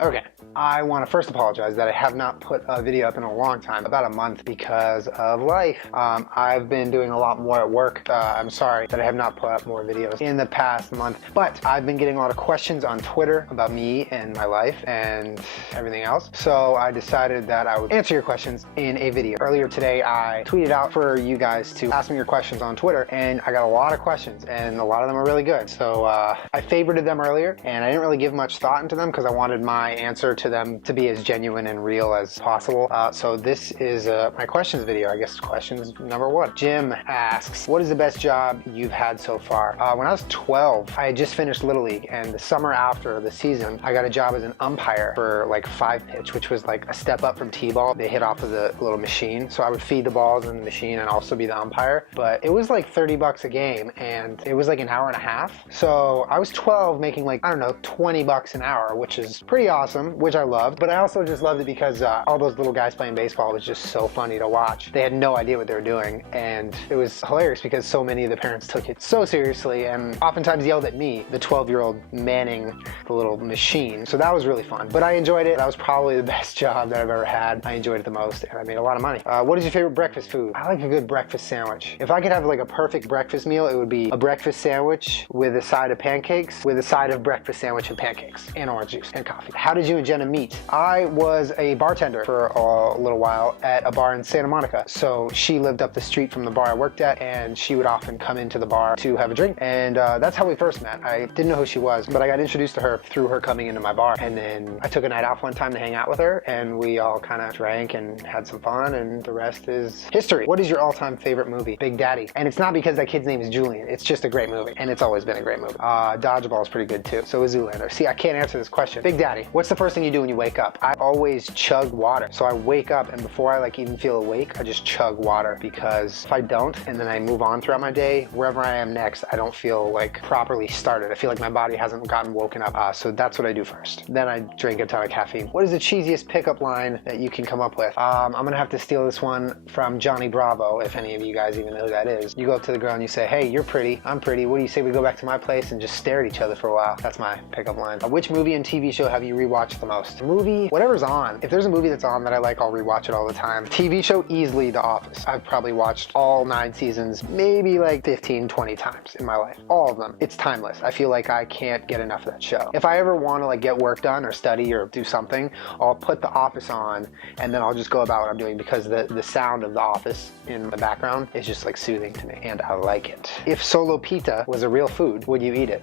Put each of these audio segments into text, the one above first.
Okay, I want to first apologize that I have not put a video up in a long time, about a month, because of life. I've been doing a lot more at work. I'm sorry that I have not put up more videos in the past month, but I've been getting a lot of questions on Twitter about me and my life and everything else. So I decided that I would answer your questions in a video. Earlier today, I tweeted out for you guys to ask me your questions on Twitter, and I got a lot of questions, and a lot of them are really good. So I favorited them earlier, and I didn't really give much thought into them because I wanted my answer to them to be as genuine and real as possible. So this is my questions video. I guess questions number one. Jim asks, what is the best job you've had so far? When I was 12, I had just finished Little League, and the summer after the season, I got a job as an umpire for like 5-pitch, which was like a step up from T-ball. They hit off of the little machine. So I would feed the balls in the machine and also be the umpire. But it was like 30 bucks a game, and it was like an hour and a half. So I was 12 making like, I don't know, 20 bucks an hour, which is pretty awesome, which I loved. But I also just loved it because all those little guys playing baseball was just so funny to watch. They had no idea what they were doing, and it was hilarious because so many of the parents took it so seriously and oftentimes yelled at me, the 12-year-old manning the little machine. So that was really fun. But I enjoyed it. That was probably the best job that I've ever had. I enjoyed it the most, and I made a lot of money. What is your favorite breakfast food? I like a good breakfast sandwich. If I could have like a perfect breakfast meal, it would be a breakfast sandwich with a side of pancakes, with a side of breakfast sandwich and pancakes, and orange juice and coffee. How did you and Jenna meet? I was a bartender for a little while at a bar in Santa Monica. So she lived up the street from the bar I worked at, and she would often come into the bar to have a drink. And that's how we first met. I didn't know who she was, but I got introduced to her through her coming into my bar. And then I took a night off one time to hang out with her, and we all kind of drank and had some fun, and the rest is history. What is your all-time favorite movie? Big Daddy. And it's not because that kid's name is Julian. It's just a great movie, and it's always been a great movie. Dodgeball is pretty good too. So is Zoolander. See, I can't answer this question. Big Daddy. What's the first thing you do when you wake up? I always chug water. So I wake up, and before I like even feel awake, I just chug water, because if I don't, and then I move on throughout my day, wherever I am next, I don't feel like properly started. I feel like my body hasn't gotten woken up. So that's what I do first. Then I drink a ton of caffeine. What is the cheesiest pickup line that you can come up with? I'm gonna have to steal this one from Johnny Bravo, if any of you guys even know who that is. You go up to the girl and you say, hey, you're pretty, I'm pretty. What do you say we go back to my place and just stare at each other for a while? That's my pickup line. Which movie and TV show have you rewatched the most? Movie, whatever's on. If there's a movie that's on that I like, I'll rewatch it all the time. TV show, easily The Office. I've probably watched all 9 seasons, maybe like 15, 20 times in my life. All of them. It's timeless. I feel like I can't get enough of that show. If I ever want to like get work done or study or do something, I'll put The Office on, and then I'll just go about what I'm doing, because the sound of The Office in the background is just like soothing to me, and I like it. If solo pita was a real food, would you eat it?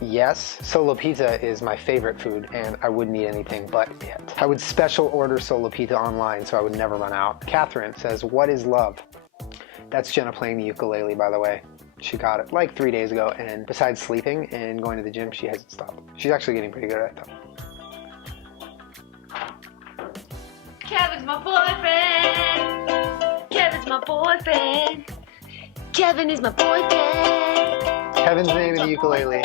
Yes. Solo pita is my favorite food, and I wouldn't eat anything but it. I would special order solo pita online so I would never run out. Catherine says, what is love? That's Jenna playing the ukulele, by the way. She got it like 3 days ago, and besides sleeping and going to the gym, she hasn't stopped. She's actually getting pretty good at it, though. Kevin's my boyfriend. Kevin's my boyfriend. Kevin is my boyfriend. Kevin's name in the ukulele.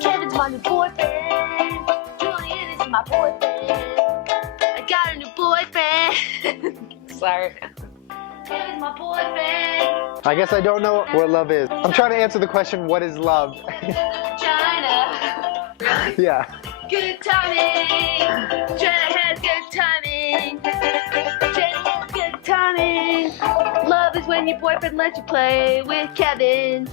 Kevin's my new boyfriend. Julian is my boyfriend. I got a new boyfriend. Sorry. Kevin's my boyfriend. I guess I don't know what love is. I'm trying to answer the question, what is love? China. Really? Yeah. Good timing. China has good timing. China has good timing. Love is when your boyfriend lets you play with Kevin.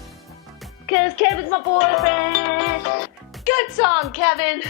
Cause Kevin's my boyfriend. Good song, Kevin.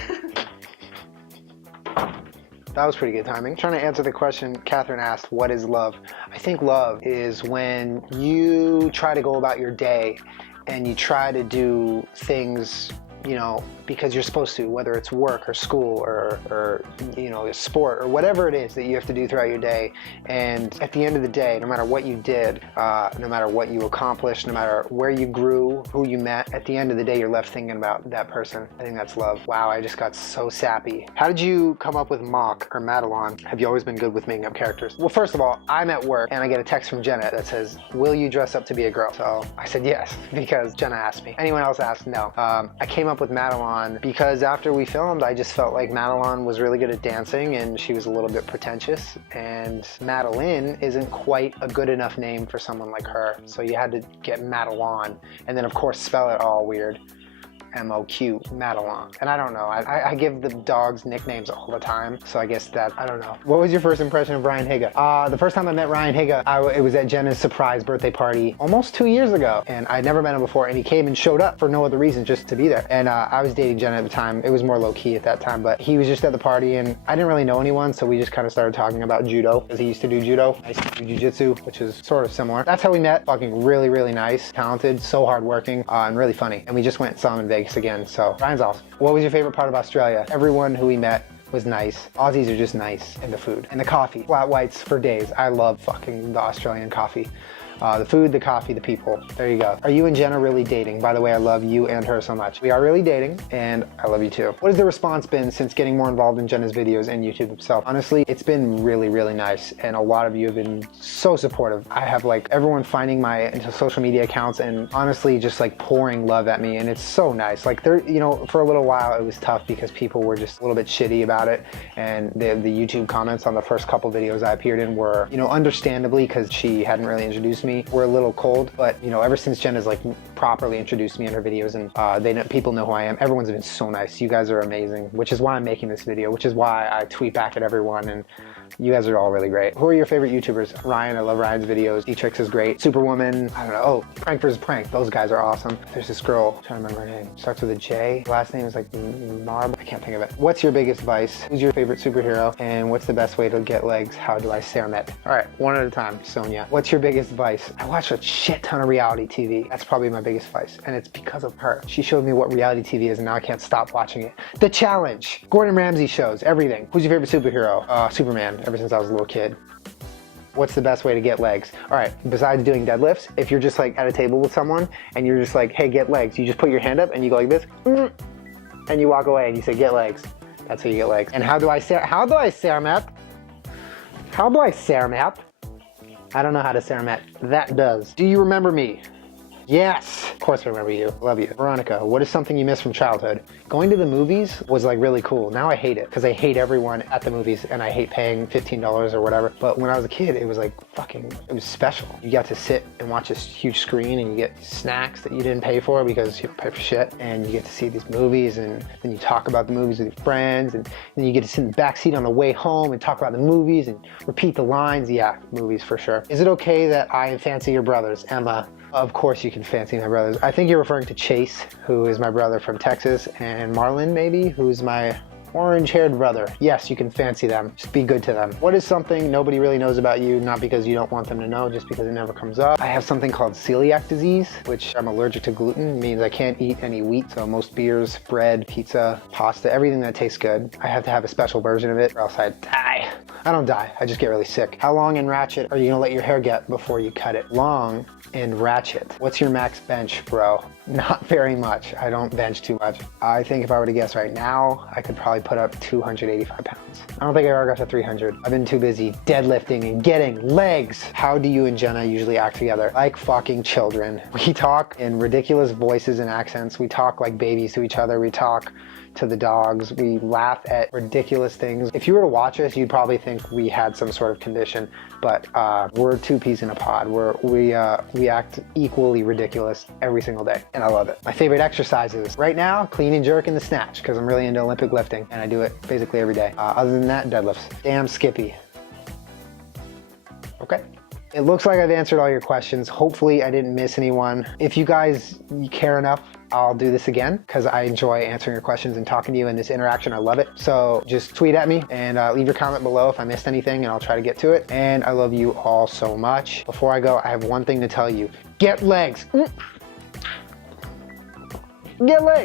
That was pretty good timing. Trying to answer the question Catherine asked, what is love? I think love is when you try to go about your day and you try to do things, you know, because you're supposed to, whether it's work or school or you know, sport or whatever it is that you have to do throughout your day. And at the end of the day, no matter what you did, no matter what you accomplished, no matter where you grew, who you met, at the end of the day, you're left thinking about that person. I think that's love. Wow, I just got so sappy. How did you come up with Mock or Madelon? Have you always been good with making up characters? Well, first of all, I'm at work and I get a text from Jenna that says, will you dress up to be a girl? So I said yes, because Jenna asked me. Anyone else asked, no. I came up with Madelon because after we filmed, I just felt like Madelon was really good at dancing and she was a little bit pretentious, and Madeline isn't quite a good enough name for someone like her. So you had to get Madelon, and then of course spell it all weird. M-O-Q, Madelon. And I don't know, I give the dogs nicknames all the time, so I guess that, I don't know. What was your first impression of Ryan Higa? The first time I met Ryan Higa, it was at Jenna's surprise birthday party almost 2 years ago, and I'd never met him before, and he came and showed up for no other reason, just to be there. And I was dating Jenna at the time. It was more low-key at that time, but he was just at the party, and I didn't really know anyone, so we just kind of started talking about judo, because he used to do judo. I used to do jiu-jitsu, which is sort of similar. That's how we met. Fucking really, really nice, talented, so hardworking, and really funny. And we just went and saw him in Vegas again, so Ryan's awesome. What was your favorite part of Australia? Everyone who we met was nice. Aussies are just nice, and the food. And the coffee. Flat whites for days. I love fucking the Australian coffee. The food, the coffee, the people. There you go. Are you and Jenna really dating? By the way, I love you and her so much. We are really dating, and I love you too. What has the response been since getting more involved in Jenna's videos and YouTube itself? Honestly, it's been really, really nice, and a lot of you have been so supportive. I have like everyone finding my social media accounts and honestly just like pouring love at me, and it's so nice. Like there, you know, for a little while it was tough because people were just a little bit shitty about it, and the YouTube comments on the first couple videos I appeared in were, you know, understandably, because she hadn't really introduced me, were a little cold. But you know, ever since Jenna's like properly introduced me in her videos, and people know who I am, everyone's been so nice. You guys are amazing, which is why I'm making this video, which is why I tweet back at everyone, and you guys are all really great. Who are your favorite YouTubers? Ryan, I love Ryan's videos. Dtrix is great. Superwoman, I don't know. Oh, Prank vs. Prank, those guys are awesome. There's this girl, I'm trying to remember her name. Starts with a J. Last name is like Marb. I can't think of it. What's your biggest vice? Who's your favorite superhero? And what's the best way to get legs? How do I Sermet? All right, one at a time. Sonia. What's your biggest vice? I watch a shit ton of reality TV. That's probably my biggest vice, and it's because of her. She showed me what reality TV is, and now I can't stop watching it. The Challenge, Gordon Ramsay shows, everything. Who's your favorite superhero? Superman, ever since I was a little kid. What's the best way to get legs? All right, besides doing deadlifts, if you're just like at a table with someone and you're just like, hey, get legs, you just put your hand up and you go like this, and you walk away and you say, get legs. That's how you get legs. And how do I Sermet? How do I Sermet? I don't know how to Sermet. That does. Do you remember me? Yes, of course I remember you. Love you. Veronica, what is something you miss from childhood? Going to the movies was like really cool. Now I hate it because I hate everyone at the movies and I hate paying $15 or whatever. But when I was a kid, it was like it was special. You got to sit and watch this huge screen and you get snacks that you didn't pay for because you don't pay for shit. And you get to see these movies, and then you talk about the movies with your friends, and then you get to sit in the back seat on the way home and talk about the movies and repeat the lines. Yeah, movies for sure. Is it okay that I fancy your brothers? Emma. Of course you can fancy my brothers. I think you're referring to Chase, who is my brother from Texas, and Marlon maybe, who's my orange-haired brother. Yes, you can fancy them. Just be good to them. What is something nobody really knows about you, not because you don't want them to know, just because it never comes up? I have something called celiac disease, which I'm allergic to gluten. It means I can't eat any wheat, so most beers, bread, pizza, pasta, everything that tastes good, I have to have a special version of it or else I die. I don't die, I just get really sick. How long and ratchet are you gonna let your hair get before you cut it? Long and ratchet. What's your max bench, bro? Not very much. I don't bench too much. I think if I were to guess right now, I could probably put up 285 pounds. I don't think I ever got to 300. I've been too busy deadlifting and getting legs. How do you and Jenna usually act together? Like fucking children. We talk in ridiculous voices and accents. We talk like babies to each other. We talk to the dogs. We laugh at ridiculous things. If you were to watch us, you'd probably think we had some sort of condition, but we're two peas in a pod. We act equally ridiculous every single day, and I love it. My favorite exercises right now, clean and jerk and the snatch, because I'm really into Olympic lifting, and I do it basically every day. Other than that, deadlifts. Damn Skippy. Okay. It looks like I've answered all your questions. Hopefully I didn't miss anyone. If you guys care enough, I'll do this again because I enjoy answering your questions and talking to you in this interaction. I love it. So just tweet at me and leave your comment below if I missed anything, and I'll try to get to it. And I love you all so much. Before I go, I have one thing to tell you. Get legs. Get legs.